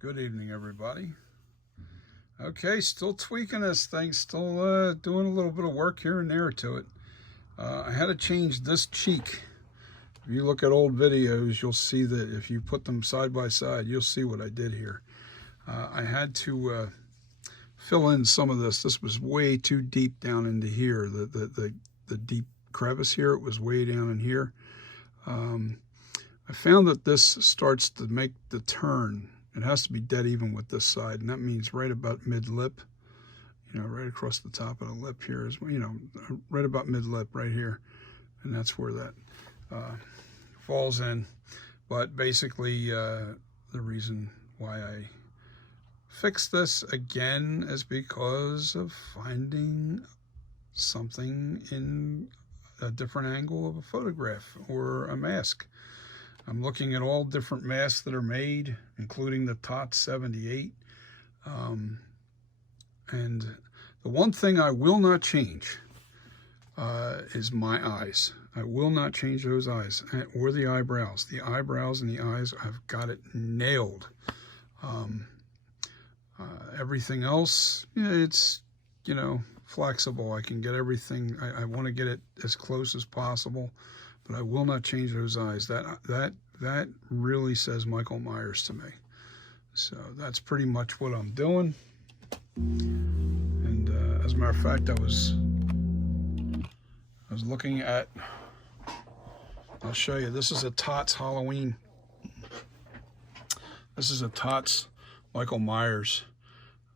Good evening, everybody. Okay, still tweaking this thing, still doing a little bit of work here and there to it. I had to change this cheek. If you look at old videos, you'll see that if you put them side by side, you'll see what I did here. I had to fill in some of this. This was way too deep down into here. The deep crevice here, it was way down in here. I found that this starts to make the turn. It has to be dead even with this side, and that means right about mid-lip, right across the top of the lip here is, right about mid-lip right here, and that's where that falls in. But basically, the reason why I fixed this again is because of finding something in a different angle of a photograph or a mask. I'm looking at all different masks that are made, including the TOTS 78. And the one thing I will not change is my eyes. I will not change those eyes or the eyebrows. The eyebrows and the eyes, I've got it nailed. Everything else, it's, flexible. I can get everything. I want to get it as close as possible. But I will not change those eyes. That really says Michael Myers to me. So that's pretty much what I'm doing. And as a matter of fact, I was looking at. I'll show you. This is a TOTS Halloween. This is a TOTS Michael Myers.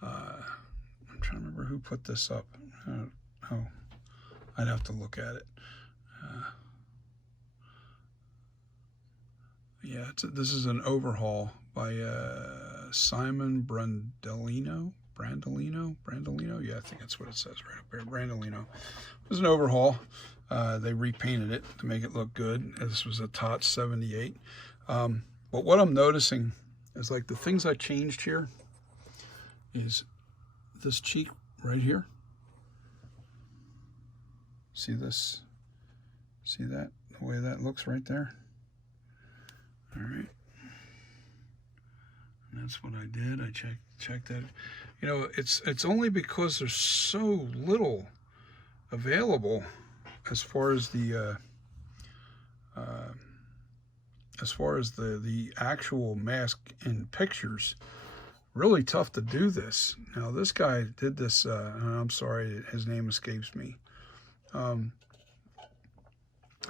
I'm trying to remember who put this up. Oh, I'd have to look at it. Yeah, this is an overhaul by Simon Brandolino. Yeah, I think that's what it says right up there. Brandolino. It was an overhaul. They repainted it to make it look good. This was a TOTS 78. But what I'm noticing is, like, the things I changed here is this cheek right here. See this? See that? The way that looks right there? All right, and that's what I did. I checked that. It's only because there's so little available as far as the actual mask in pictures. Really tough to do this. Now this guy did this. I'm sorry, his name escapes me.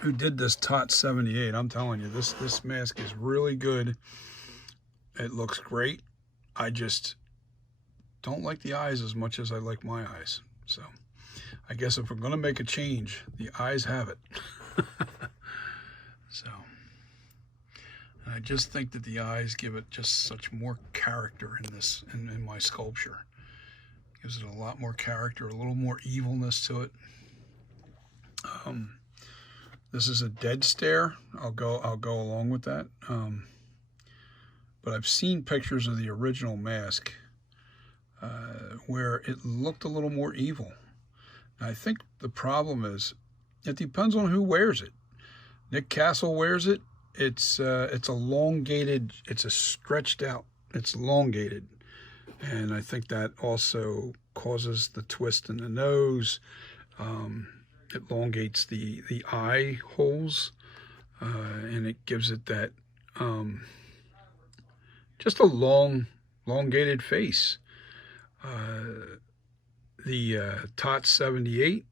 Who did this TOTS 78. I'm telling you, this mask is really good. It looks great. I just don't like the eyes as much as I like my eyes. So I guess if we're going to make a change, the eyes have it. So I just think that the eyes give it just such more character in this, in my sculpture. Gives it a lot more character, a little more evilness to it. This is a dead stare. I'll go along with that. But I've seen pictures of the original mask where it looked a little more evil. And I think the problem is it depends on who wears it. Nick Castle wears it. It's elongated. It's a stretched out. It's elongated, and I think that also causes the twist in the nose. It elongates the eye holes, and it gives it that just a elongated face. The TOTS 78,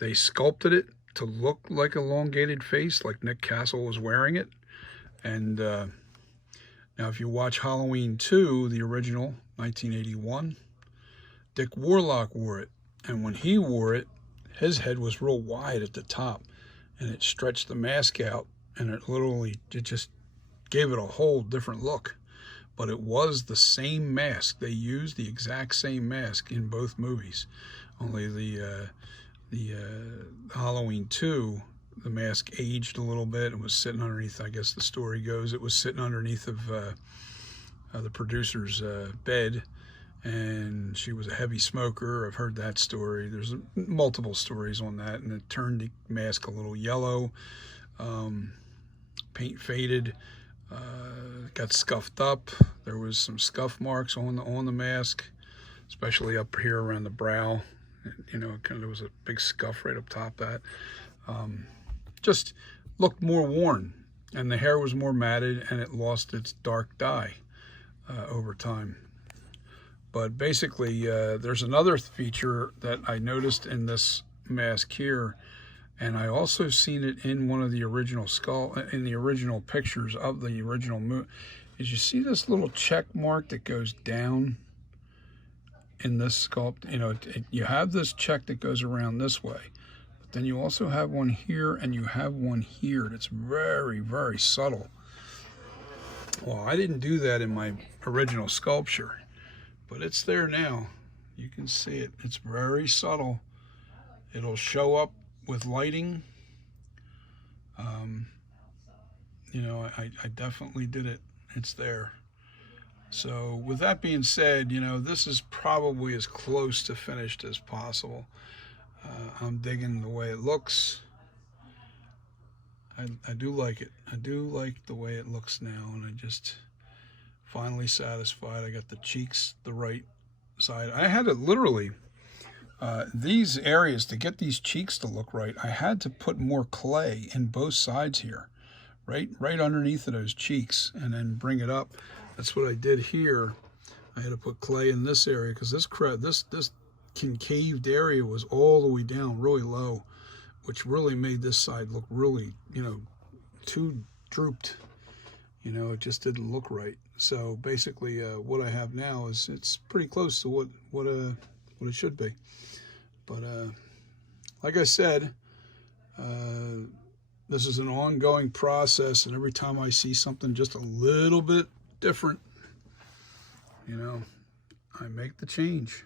they sculpted it to look like an elongated face, like Nick Castle was wearing it. And now if you watch Halloween 2, the original, 1981, Dick Warlock wore it. And when he wore it, his head was real wide at the top, and it stretched the mask out, and it just gave it a whole different look. But it was the same mask. They used the exact same mask in both movies. Only the Halloween 2, the mask aged a little bit and was sitting underneath, I guess the story goes, it was sitting underneath of the producer's bed. And she was a heavy smoker. I've heard that story. There's multiple stories on that. And it turned the mask a little yellow. Paint faded. Got scuffed up. There was some scuff marks on the mask, especially up here around the brow. You know, kind of there was a big scuff right up top of that. Just looked more worn, and the hair was more matted, and it lost its dark dye over time. But basically, there's another feature that I noticed in this mask here, and I also seen it in one of the original in the original pictures of the original movie. Is you see this little check mark that goes down in this sculpt? You know, you have this check that goes around this way, but then you also have one here, and you have one here. That's very, very subtle. Well, I didn't do that in my original sculpture, but it's there now. You can see it. It's very subtle. It'll show up with lighting. You know, I definitely did it. It's there. So with that being said, you know, this is probably as close to finished as possible. I'm digging the way it looks. I do like it. I do like the way it looks now, and I just finally satisfied. I got the cheeks the right side. I had to literally, these areas, to get these cheeks to look right, I had to put more clay in both sides here, right underneath of those cheeks, and then bring it up. That's what I did here. I had to put clay in this area because this concaved area was all the way down really low, which really made this side look really, you know, too drooped. You know, it just didn't look right. So basically, what I have now is it's pretty close to what it should be. But like I said, this is an ongoing process, and every time I see something just a little bit different, you know, I make the change.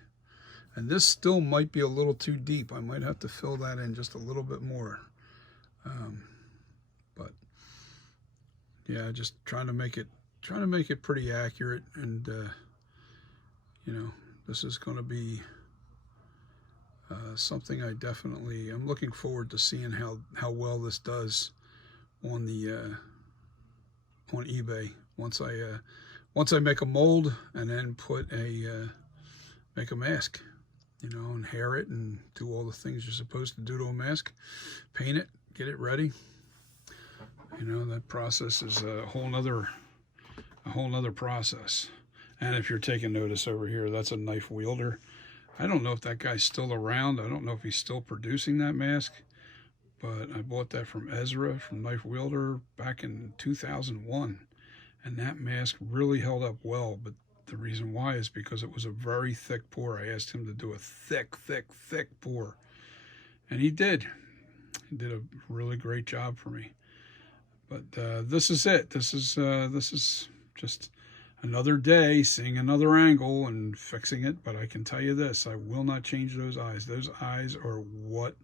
And this still might be a little too deep. I might have to fill that in just a little bit more. But yeah, just trying to make it pretty accurate. And you know, this is going to be something I'm looking forward to seeing how well this does on the on eBay once I make a mold and then make a mask. You know, and hair it and do all the things you're supposed to do to a mask. Paint it, get it ready. You know, that process is a whole nother process. And if you're taking notice over here, that's a knife wielder. I don't know if that guy's still around. I don't know if he's still producing that mask, but I bought that from Ezra, from Knife Wielder, back in 2001. And that mask really held up well, but the reason why is because it was a very thick pour. I asked him to do a thick pour, and he did. He did a really great job for me. But this is it. This is just another day, seeing another angle and fixing it. But I can tell you this: I will not change those eyes. Those eyes are what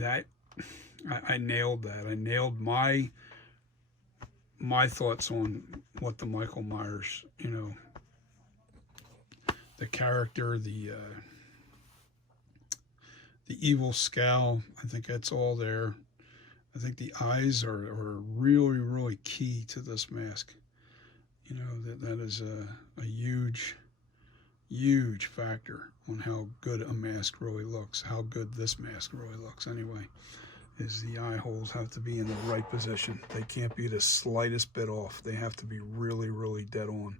I nailed that. I nailed my thoughts on what the Michael Myers, you know, the character, the evil scowl. I think that's all there. I think the eyes are really, really key to this mask. You know, that is a huge factor on how good a mask really looks, how good this mask really looks anyway, is the eye holes have to be in the right position. They can't be the slightest bit off. They have to be really, really dead on.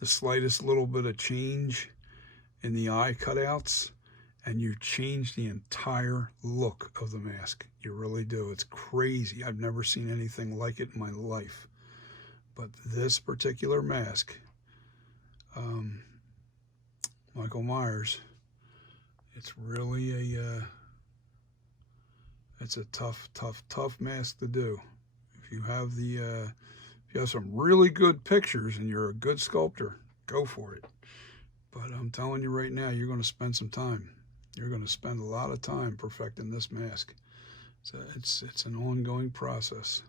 The slightest little bit of change in the eye cutouts, and you change the entire look of the mask. You really do. It's crazy. I've never seen anything like it in my life. But this particular mask, Michael Myers, it's really it's a tough mask to do. If you have if you have some really good pictures and you're a good sculptor, go for it. But I'm telling you right now, you're going to spend some time. You're going to spend a lot of time perfecting this mask. So it's an ongoing process.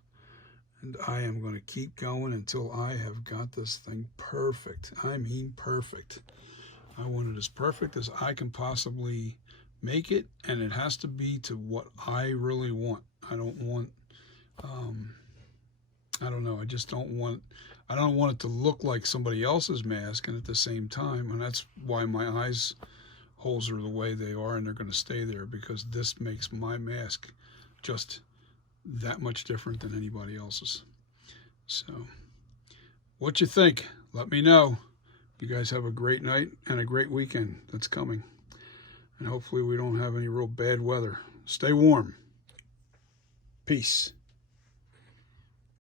And I am going to keep going until I have got this thing perfect. I mean perfect. I want it as perfect as I can possibly make it, and it has to be to what I really want. I don't want I don't know. I just don't want, I don't want it to look like somebody else's mask, and at the same time, and that's why my eyes holes are the way they are, and they're going to stay there, because this makes my mask just that much different than anybody else's. So what you think, let me know. You guys have a great night and a great weekend that's coming, and hopefully we don't have any real bad weather. Stay warm. Peace.